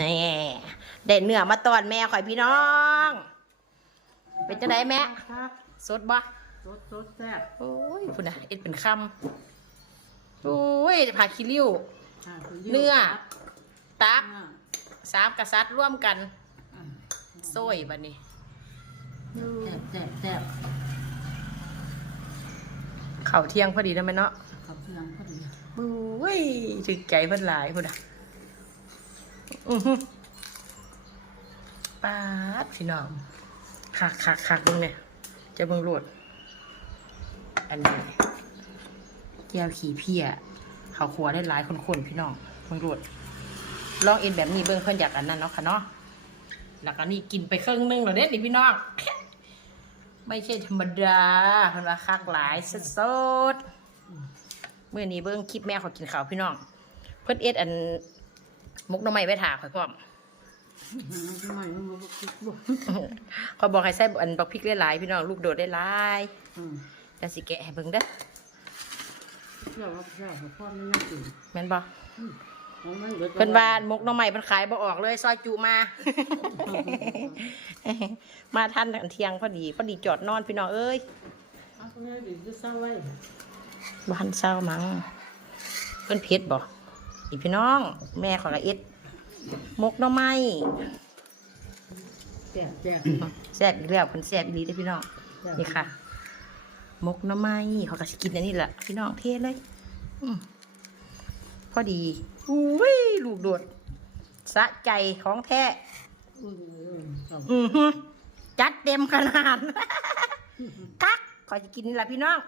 นี่ได้เนื้อมาตอนแม่ข่อยพี่น้อง เป็นจังไดแม่ครับสดบ่สดสดแซ่บโอ้ยพุ่นน่ะเอ็ดเป็นคำโอ้ยผักขี้ริ้วอ่าคุณเนื้อ ตักอ่าสามกษัตริย์ร่วมกันอ่าโซ่ยบัดนี้แซ่บแซ่บแซ่บเข่าวเที่ยงพอดีแล้วแม่เนาะขับเพียงพอดีโอ้ยถึกใจเพิ่นหลายพุ่นน่ะอือหือ ปาดพี่น้องคักคักคักเบิ่งเนี่ยจะเบิ่งโลดอันนี้แก้วขี้เพี้ยเขาวขัวได้หลายคนๆพี่น้องเบิ่งโลดลองเอ็นแบบนี้เบิ่งเพิ่นอยากอันนั้นเนาะค่ะเนาะแล้วก็นี่กินไปครึ่งหนึงแล้วเด้นี่พี่น้องไม่ใช่ธรรมดาเพิ่นว่าคักหลายสดๆมื้อนี้เบิ่งคลิปแม่เขากินข้าวพี่น้อง เพิ่นเอ็ดอัน มุกหน้ำไม้ไว้ถาข่อยพร้อมอืมทำไมมันบ่คิดบ่เขาบอกให้ใส่อันบักพริกได้หลายพี่น้องลูกโดดได้หลายอืมแต่สิแกะให้เบิ่งเด้อเชื่อว่าแซ่บเพราะพ่อไม่น่ากินแม่นบ่ของมันบิดเพิ่นว่ามุกหน้ำไม้เพิ่นขายบ่ออกเลย ซอยจุมา มาทันอันเที่ยงพอดีพอดีจอดนอนพี่น้องเอ้ยเอาคนนี้ดิจะเศร้าไว้บ้านเศร้ามั้งเพิ่นเผ็ดบ่ อีพี่น้อง แม่ขอละเอ็ดมุกหน้ำไม้แซ่บแซ่บแซ่บอีกแล้วเพิ่นแซ่บอีหลีเด้อพี่น้องนี่ค่ะ มกหน้ำไม้เขาก็สิกินอันนี้แหละพี่น้องเทเลยอืมพอดีอุ้ยลูกโดดสะใจของแท้อืมอืมเอาอือฮึจัดเต็มขนาดกักขอจะกินนี่แหละพี่น้อง